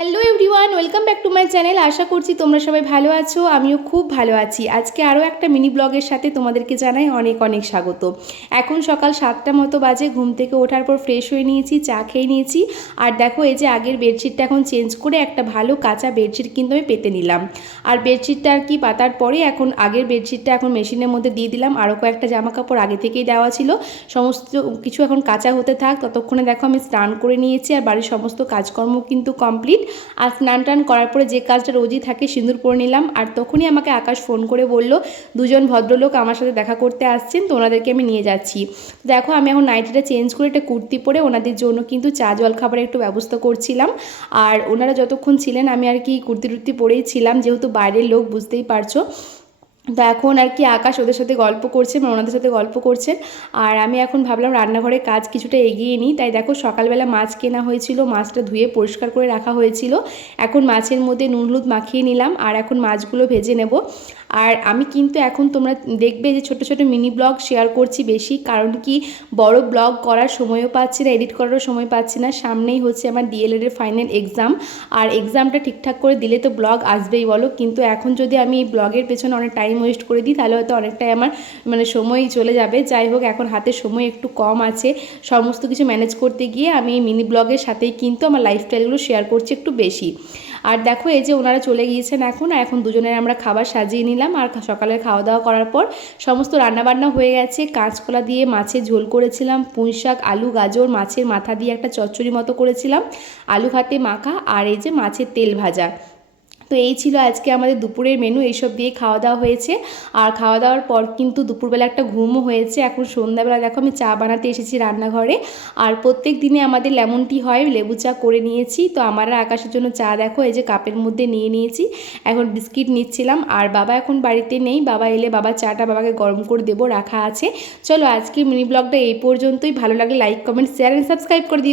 Hello everyone, welcome back to my channel. আশা করছি তোমরা সবাই ভালো আছো, আমিও খুব ভালো আছি। আজকে আরও একটা মিনি ব্লগের সাথে তোমাদেরকে জানাই অনেক অনেক স্বাগত। এখন সকাল 7টা মতো বাজে, ঘুম থেকে ওঠার পর ফ্রেশ হয়ে নিয়েছি, চা খেয়ে নিয়েছি। আর দেখো, এই যে আগের বেডশিটটা এখন চেঞ্জ করে একটা ভালো কাঁচা বেডশিট কিন্তু আমি পেতে নিলাম। আর বেডশিটটা আর কি পাতার পরে এখন আগের বেডশিটটা এখন মেশিনের মধ্যে দিয়ে দিলাম। আরও কয়েকটা জামা কাপড় আগে থেকেই দেওয়া ছিল, সমস্ত কিছু এখন কাঁচা হতে থাক। ততক্ষণে দেখো আমি স্নান করে নিয়েছি আর বাড়ির সমস্ত কাজকর্ম কিন্তু কমপ্লিট। আর স্নান টান করার পরে যে কাজটা রোজই থাকে, সিঁদুর পরে নিলাম। আর তখনই আমাকে আকাশ ফোন করে বলল দুজন ভদ্রলোক আমার সাথে দেখা করতে আসছেন, তো ওনাদেরকে আমি নিয়ে যাচ্ছি। দেখো, আমি এখন নাইটিটা চেঞ্জ করে একটা কুর্তি পরে ওনাদের জন্য কিন্তু চা জল খাবারের একটু ব্যবস্থা করছিলাম। আর ওনারা যতক্ষণ ছিলেন আমি আর কি কুর্তি টুর্তি পরেই ছিলাম, যেহেতু বাইরের লোক, বুঝতেই পারছো। তো এখন আর কি আকাশ ওদের সাথে গল্প করছে, মানে ওনাদের সাথে গল্প করছেন। আর আমি এখন ভাবলাম রান্নাঘরের কাজ কিছুটা এগিয়ে নিই। তাই দেখো, সকালবেলা মাছ কেনা হয়েছিল, মাছটা ধুয়ে পরিষ্কার করে রাখা হয়েছিল। এখন মাছের মধ্যে নুন হলুদ মাখিয়ে নিলাম আর এখন মাছগুলো ভেজে নেব। আর আমি কিন্তু এখন তোমরা দেখবে যে ছোট ছোট মিনি ব্লগ শেয়ার করছি বেশি, কারণ কি বড় ব্লগ করার সময়ও পাচ্ছি না, এডিট করারও সময় পাচ্ছি না। সামনেই হচ্ছে আমার ডিএলএড এর ফাইনাল এক্সাম, আর এক্সামটা ঠিকঠাক করে দিলে তো ব্লগ আসবেই বলো। কিন্তু এখন যদি আমি এই ব্লগের পেছনে অনেক টাইম ওয়েস্ট করে দিই, তাহলে হয়তো অনেকটাই আমার সময় চলে যাবে। যাই হোক, এখন হাতে সময় একটু কম আছে, সমস্ত কিছু ম্যানেজ করতে গিয়ে আমি এই মিনি ব্লগের সাথেই কিন্তু আমার লাইফস্টাইলগুলো শেয়ার করছি একটু বেশি। আর দেখো, এই যে ওনারা চলে গিয়েছেন এখন দুজনের আমরা খাবার সাজিয়ে নিলাম। আর সকালের খাওয়া দাওয়া করার পর সমস্ত রান্নাবান্না হয়ে গেছে। কাঁচকলা দিয়ে মাছের ঝোল করেছিলাম, পুঁই শাক, আলু, গাজর, মাছের মাথা দিয়ে একটা চচ্চড়ি মতো করেছিলাম, আলু ভাতে মাখা, আর এই যে মাছের তেল ভাজা। তো এই ছিল আজকে আমাদের দুপুরের মেনু, এইসব দিয়ে খাওয়া দাওয়া হয়েছে। আর খাওয়া দাওয়ার পর কিন্তু দুপুরবেলা একটা ঘুমও হয়েছে। এখন সন্ধ্যাবেলা দেখো আমি চা বানাতে এসেছি রান্নাঘরে। আর প্রত্যেক দিনে আমাদের লেমন টি হয়, লেবু চা করে নিয়েছি। তো আমার আর আকাশের জন্য চা দেখো এই যে কাপের মধ্যে নিয়ে নিয়েছি। এখন বিস্কিট নিচ্ছিলাম। আর বাবা এখন বাড়িতে নেই, বাবা এলে বাবার চাটা বাবাকে গরম করে দেবো, রাখা আছে। চলো, আজকে মিনি ব্লগটা এই পর্যন্তই। ভালো লাগলে like, comment, share and subscribe করে দিও।